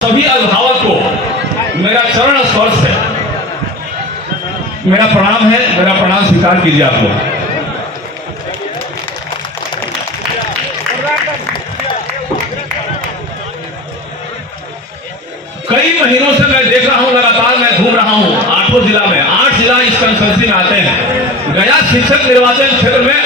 सभी अभिभावक को मेरा चरण स्पर्श है, मेरा प्रणाम है, मेरा प्रणाम स्वीकार कीजिए आप लोग। कई महीनों से मैं देख रहा हूं, लगातार मैं घूम रहा हूं 8 जिला में। 8 जिला इस कंसल्टेंसी में आते हैं। गया शिक्षक निर्वाचन क्षेत्र में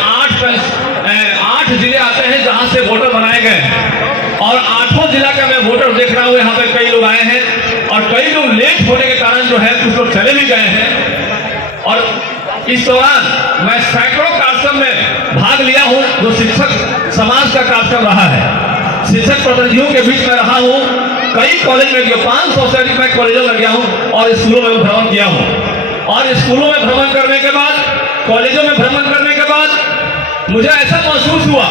8 जिले आते हैं जहां से वोटर बनाए गए हैं और 8 जिला का मैं वोटर देख रहा हूं। यहाँ पे कई लोग आए हैं और कई लोग लेट होने के कारण जो है कुछ लोग चले भी गए हैं। और इस दौरान मैं सैकड़ों कार्यक्रम में भाग लिया हूं जो शिक्षक समाज का कार्यक्रम रहा है। शिक्षक प्रतिनिधियों के बीच में रहा हूं, कई कॉलेज में गया, 500 से अधिक मैं कॉलेजों में गया हूं और स्कूलों में भ्रमण किया हूं। और स्कूलों में भ्रमण करने के बाद, कॉलेजों में भ्रमण करने के बाद मुझे ऐसा महसूस हुआ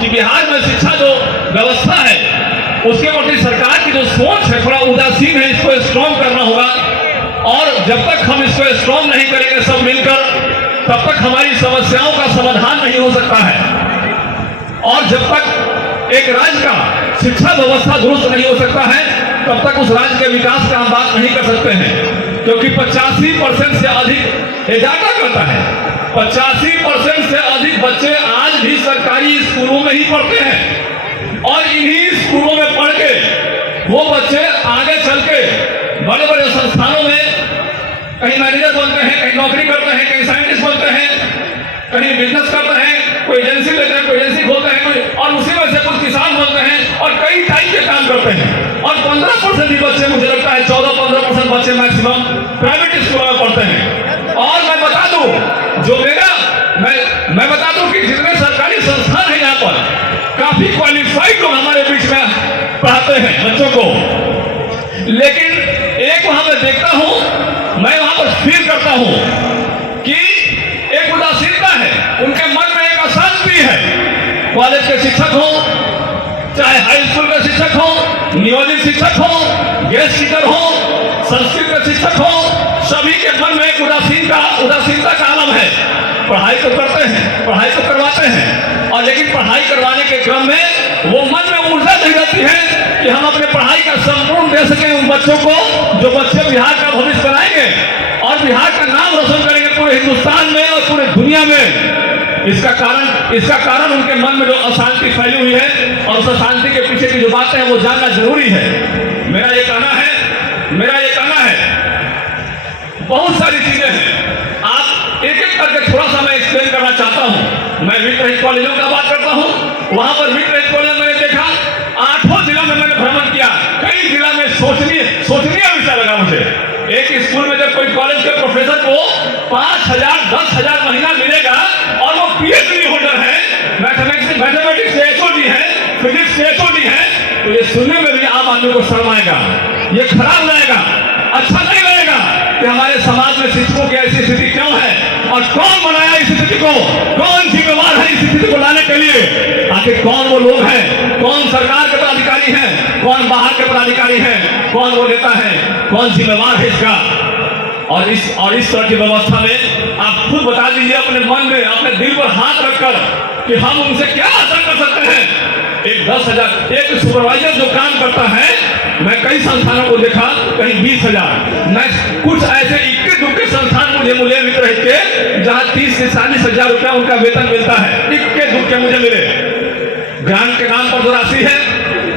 कि बिहार में शिक्षा जो व्यवस्था है उसके प्रति सरकार की जो सोच है थोड़ा उदासीन है। इसको स्ट्रॉन्ग करना होगा और जब तक हम इसको स्ट्रॉन्ग नहीं करेंगे सब मिलकर, तब तक हमारी समस्याओं का समाधान नहीं हो सकता है। और जब तक एक राज्य का शिक्षा व्यवस्था दुरुस्त नहीं हो सकता है तब तक उस राज्य के विकास का हम बात नहीं कर सकते हैं, क्योंकि 85% से अधिक ये डाटा करता है, 85% से अधिक बच्चे आज भी सरकारी स्कूलों में ही पढ़ते हैं और इन्हीं स्कूलों में पढ़ के वो बच्चे आगे चल के बड़े बड़े संस्थानों में कहीं मैनेजर बनते हैं, कहीं नौकरी करते हैं, कहीं साइंटिस्ट बनते हैं, कहीं बिजनेस करते हैं, कोई एजेंसी लेते हैं, कोई एजेंसी खोलते हैं, कोई और उसी में से कुछ किसान बनते हैं और कई टाइप के काम करते हैं। और 15% ही बच्चे, मुझे लगता है 14-15% बच्चे मैक्सिमम प्राइवेट स्कूलों में पढ़ते हैं। और मैं बता दूं जो मैं बता दूं कि जितने सरकारी संस्थान है यहाँ पर काफी क्वालिफाइड लोग हमारे बीच में पढ़ाते हैं बच्चों को, लेकिन एक वहां मैं देखता हूं, मैं वहां पर फील करता हूं कि एक उदासीनता है, उनके मन में एक अशांति है। कॉलेज के शिक्षक हो, चाहे हाई स्कूल के शिक्षक हो, नियोजित शिक्षक हो, गेस्ट टीचर हो, संस्कृत के शिक्षक हो, सभी के मन में एक उदासीनता का आलम है। पढ़ाई तो करते हैं, पढ़ाई तो करवाते हैं, और लेकिन पढ़ाई करवाने के क्रम में वो मन में ऊर्जा नहीं रहती है कि हम अपने पढ़ाई का संपूर्ण दे सकें उन बच्चों को जो बच्चे बिहार का भविष्य बनाएंगे और बिहार का नाम रोशन करेंगे पूरे हिंदुस्तान में और पूरे दुनिया में। इसका कारण उनके मन में जो अशांति फैली हुई है और उस अशांति के पीछे की जो बातें हैं वो जानना जरूरी है। मेरा ये कहना है बहुत सारी चीजें हैं, आप एक एक करके थोड़ा सा मैं एक्सप्लेन करना चाहता हूं। मैं वित्त रहित कॉलेजों का बात करता हूं, वहां पर वित्त रहित कॉलेज मैंने देखा, 8 जिला में मैंने भ्रमण किया, कई जिला में सोचनीय विषय लगा मुझे। एक स्कूल में जब कोई कॉलेज के प्रोफेसर को 5,000 10,000 महीना मिलेगा और वो पीएचडी होल्डर है, मैथमेटिक्स से एचओडी है, फिजिक्स से एचओडी है, तो ये सुनने में भी आम आदमी को शर्म आएगा, ये खराब लगेगा, अच्छा नहीं लगेगा कि हमारे समाज में शिक्षकों की ऐसी स्थिति क्यों है और कौन बनाया इस स्थिति को, कौन जिम्मेवार है इस स्थिति को लाने के लिए। आखिर कौन वो लोग हैं, कौन सरकार के पदाधिकारी हैं, कौन बाहर के पदाधिकारी हैं, कौन वो नेता है, कौन जिम्मेवार है इसका। और इस तरह की व्यवस्था में आप खुद बता दीजिए अपने मन में, अपने दिल पर हाथ रखकर कि हम उनसे क्या आशा कर सकते हैं। एक 10,000 एक सुपरवाइजर जो काम करता है, मैं कई संस्थानों को देखा, कहीं 20,000, मैं कुछ ऐसे इक्के दुक्के संस्थान मुझे मित्र रहे थे जहां 30 से 40 हजार रुपया उनका वेतन मिलता है, इक्के दुक्के मुझे मिले। ज्ञान के नाम पर जो राशि है,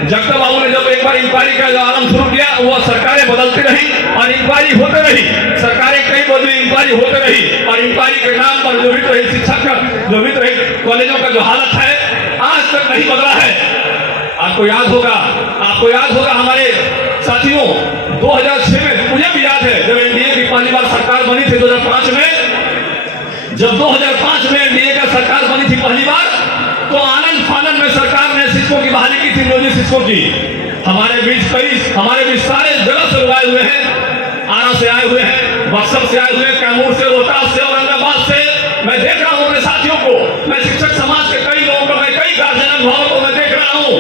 जगदम्बा बाबू ने जब एक बार इंक्वायरी का जो आलम शुरू किया, वो सरकारें बदलती रही और इंक्वायरी होते रही, सरकारें कई बदली, इंक्वायरी होते रही और इंक्वायरी के नाम पर जो वित्त रहित शिक्षक का, जो वित्त रहित कॉलेजों का जो हालत है आज तक नहीं बदला है। आपको याद होगा हमारे साथियों, 2006 में, मुझे भी याद है जब एनडीए की पहली बार सरकार बनी थी 2005 में, जब 2005 में एनडीए का सरकार बनी थी पहली बार, तो आनंद फानंद में सरकार ने शिक्षकों की बहाली की थी, नियोजित शिक्षकों की। हमारे बीच सारे जगह से लोग आए हुए हैं, आरा से आए हुए हैं, बक्सर से आए हुए हैं, कैमूर से, रोहतास से, औरंगाबाद से। मैं देख रहा हूं अपने साथियों को, मैं शिक्षक समाज के कई लोगों को, मैं कई गार्जियन अभिभावकों को मैं देख रहा हूं,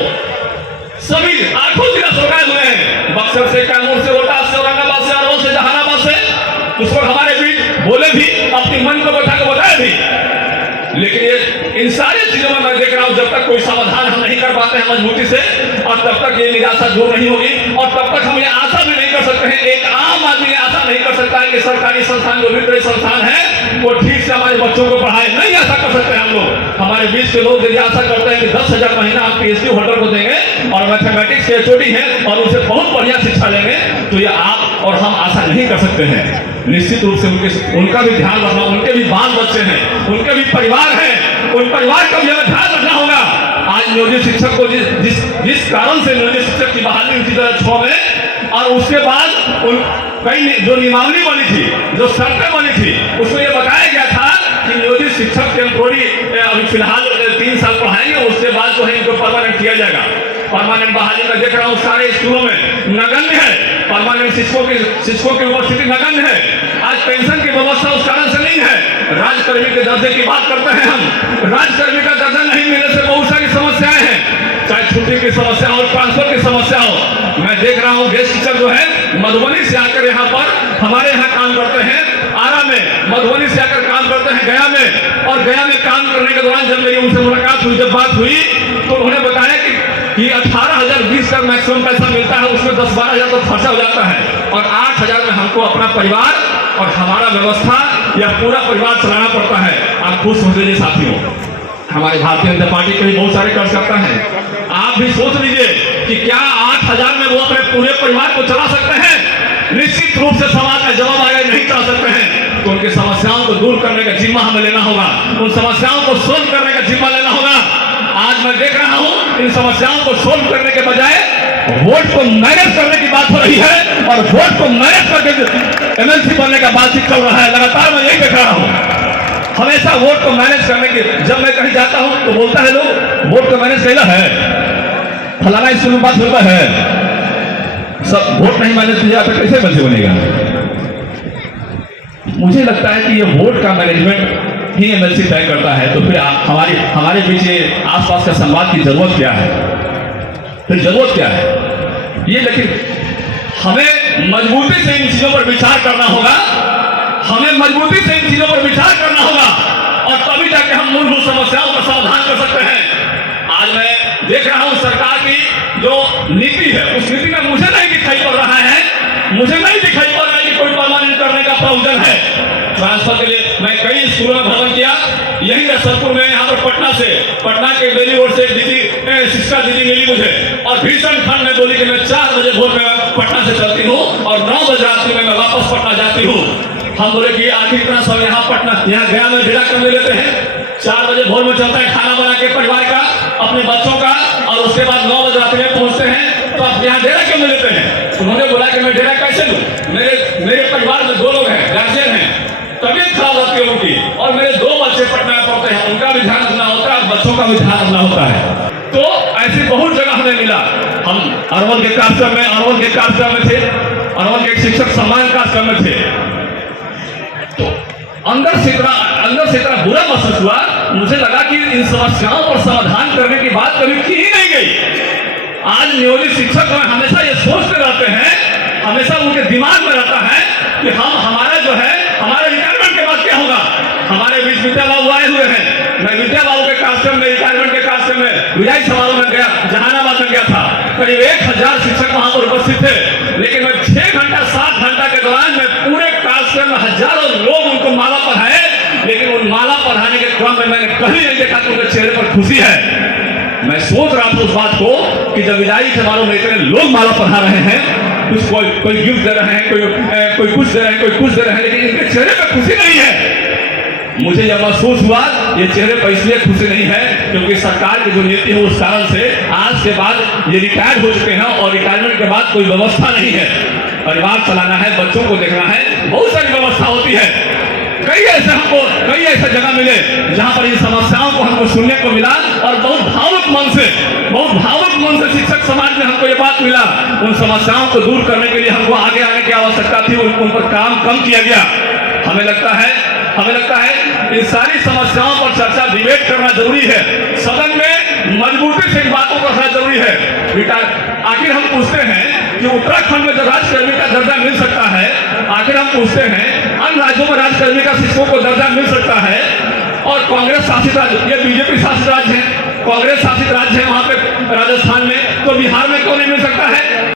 सभी 8 जिला से आए हुए हैं, बक्सर से, कैमूर से, रोहतास से, औरंगाबाद से, अरवल से, जहानाबाद से। उस पर हमारे बीच बोले भी, अपनी मन को बैठा के बताए भी, लेकिन ये इन सारी चीजों में मैं देख रहा हूं, जब तक कोई समाधान हम नहीं कर पाते हैं मजबूती से, और तब तक ये निराशा दूर नहीं होगी, और तब तक हम ये आशा भी नहीं कर सकते हैं, एक आम आदमी ये आशा नहीं कर सकता है कि सरकारी संस्थान जो वित्तीय संस्थान है वो ठीक से हमारे बच्चों को पढ़ाए। नहीं ऐसा कर सकते हम लोग। हमारे बीच के लोग यदि आशा करते हैं कि 10,000 महीना हम PhD होल्डर को देंगे और मैथमेटिक्स के HOD है और उनसे बहुत बढ़िया शिक्षा लेंगे, तो ये आप और हम आशा नहीं कर सकते हैं। निश्चित रूप से उनका भी ध्यान रखना, उनके भी बाल बच्चे हैं, उनके भी परिवार है, उन परिवार का भी हमें ध्यान रखना होगा। आज नियोजित शिक्षक को जिस कारण से नियोजित शिक्षक की बहाली हुई थी 2006 में, और उसके बाद कई जो नियमावली बनी थी, जो शर्तें बनी थी, उसमें यह बताया गया था कि नियोजित शिक्षक टेम्पोररी अभी फिलहाल 3 साल पढ़ाएंगे, उसके बाद जो है इनको परमानेंट किया जाएगा। परमानेंट बहाली में देख रहा हूँ सारे स्कूलों में नगण्य है, परमानेंट शिक्षकों की उपस्थिति नगण्य है। आज पेंशन की व्यवस्था उस कारण से नहीं है। राजकर्मी के दर्जे की बात करते हैं हम, राजकर्मी का दर्जा नहीं मिलने से बहुत सारी समस्याएं हैं, चाहे छुट्टी की समस्या हो, ट्रांसफर की समस्या हो। मैं देख रहा हूँ गेस्ट टीचर जो है मधुबनी से आकर यहाँ पर हमारे यहाँ काम करते हैं, आरा में, मधुबनी से आकर काम करते हैं गया में, और गया में काम करने के दौरान जब मेरी उनसे मुलाकात हुई, जब बात हुई, तो उन्होंने बताया कि 18,020 का मैक्सिमम पैसा मिलता है, उसमें 10-12 हज़ार तो खर्चा हो जाता है, और 8,000 में हमको अपना परिवार और हमारा व्यवस्था या पूरा परिवार चलाना पड़ता है। आप खुद सोच लीजिए साथियों, हमारे भारतीय जनता पार्टी के भी बहुत सारे कार्यकर्ता हैं, आप भी सोच लीजिए कि क्या 8,000 में वो अपने पूरे परिवार को चला सकते हैं? निश्चित रूप से सवाल का जवाब आएगा, नहीं चला सकते हैं। तो उनकी समस्याओं को दूर करने का जिम्मा हमें लेना होगा, उन समस्याओं को सोल्व करने का जिम्मा लेना होगा। आज मैं देख रहा हूं इन समस्याओं को सोल्व करने के बजाय वोट को मैनेज करने की बात हो रही है, और वोट को मैनेज करके MLC बनने का बातचीत चल रहा है। लगातार मैं यही देख रहा हूं, हमेशा वोट को मैनेज करने की। जब मैं कहीं जाता हूं तो बोलता है लोग वोट को मैनेज कैला है, फलाना स्कूल में बात होता है, सब वोट नहीं मैनेज किया तो कैसे MLC बनेगा? मुझे लगता है कि ये वोट का मैनेजमेंट ही MLC तय करता है। तो फिर हमारे बीच ये आसपास का संवाद की जरूरत क्या है? फिर जरूरत क्या है ये? लेकिन हमें मजबूती से इन चीजों पर विचार करना होगा, हमें मजबूती से इन चीजों पर विचार करना होगा, और तभी जाके हम मूलभूत समस्याओं का समाधान कर सकते हैं। आज मैं देख रहा हूं सरकार की जो नीति है, उस नीति में मुझे नहीं दिखाई पड़ रहा है, मुझे नहीं दिखाई पड़ रहा है कि कोई परमानेंट करने का प्रावधान है। ट्रांसफर के लिए मैं कई स्कूलों में भ्रमण किया, यही रसलपुर में, यहाँ पर पटना के बेली रोड से दीदी शिक्षा दीदी मिली मुझे, और भीषण ठंड में बोली कि मैं 4 बजे भोर में पटना से चलती हूँ और 9 बजे रात्रि में मैं वापस पटना जाती हूँ। हम बोले कि आखिर इतना सब यहाँ गया में डेरा कर लेते हैं, 4 बजे भोर में चलता है खाना बना के परिवार का, अपने बच्चों का, और उसके बाद 9 बजे रात्रि में पहुंचते हैं, तो आप यहाँ डेरा क्यों ले लेते हैं? उन्होंने बोला कि मैं डेरा कैसे लूँ, मेरे परिवार में 2 लोग हैं, गार्जियन हैं, तबीयत खराब होती है उनकी, और मेरे 2 बच्चे पटना में पढ़ते हैं, उनका भी ध्यान रखना होता है, बच्चों का भी ध्यान रखना होता है। तो ऐसी बहुत जगह हमें मिला। हम अरवल के कार्यक्रम में थे, अरवल के एक शिक्षक सम्मान कार्यक्रम में थे, तो अंदर से इतना बुरा महसूस हुआ, मुझे लगा कि इन समस्याओं पर समाधान करने की बात कभी की ही नहीं गई। आज नियोजित शिक्षक हमेशा ये सोचते रहते हैं, हमेशा उनके दिमाग में रहता है कि हमारा जो है, हमारे रिटायरमेंट के बाद क्या होगा। हमारे बीच विद्या बाबू आए हुए हैं, मैं विद्या बाबू के कार्यक्रम में, रिटायरमेंट के कार्यक्रम में, विदाई समारोह में गया, जहानाबाद में गया था, करीब 1000 शिक्षक वहां पर उपस्थित थे, लेकिन मैं 6 घंटा 7 घंटा के दौरान मैं पूरे कार्यक्रम में हजारों लोग उनको माला पढ़ाए, लेकिन उन माला पढ़ाने के क्रम में मैंने कभी नहीं देखा कि उनके चेहरे पर खुशी है। मैं सोच रहा था उस बात को कि जब विदाई समारोह में इतने लोग माला पढ़ा रहे हैं, कुछ कोई गिफ्ट दे रहे हैं, कोई कुछ दे रहे हैं, कोई कुछ दे रहे हैं, लेकिन इनके चेहरे पर खुशी नहीं है। मुझे यह महसूस हुआ ये चेहरे पर इसलिए खुशी नहीं है क्योंकि सरकार की जो नीति है उस कारण से आज के बाद ये रिटायर हो चुके हैं, और रिटायरमेंट के बाद कोई व्यवस्था नहीं है, परिवार चलाना है, बच्चों को देखना है, बहुत सारी व्यवस्था होती है। कई ऐसे जगह मिले जहां पर इन समस्याओं को हमको सुनने को मिला, और बहुत भावुक मन से शिक्षक समाज में हमको ये बात मिला। उन समस्याओं को दूर करने के लिए हमको आगे आने की आवश्यकता थी, उन पर काम कम किया गया। हमें लगता है इन सारी समस्याओं पर चर्चा, डिबेट करना जरूरी है, सदन में मजबूती से इन बातों को रखना जरूरी है। आखिर हम पूछते हैं कि उत्तराखंड में जब राजकर्मी का दर्जा मिल सकता है, आखिर हम पूछते हैं अन्य राज्यों में राजकर्मी का शिक्षकों को दर्जा मिल सकता है, और कांग्रेस शासित राज्य, ये बीजेपी शासित राज्य है, कांग्रेस शासित राज्य है वहां पे राजस्थान में, तो बिहार में क्यों नहीं मिल सकता है?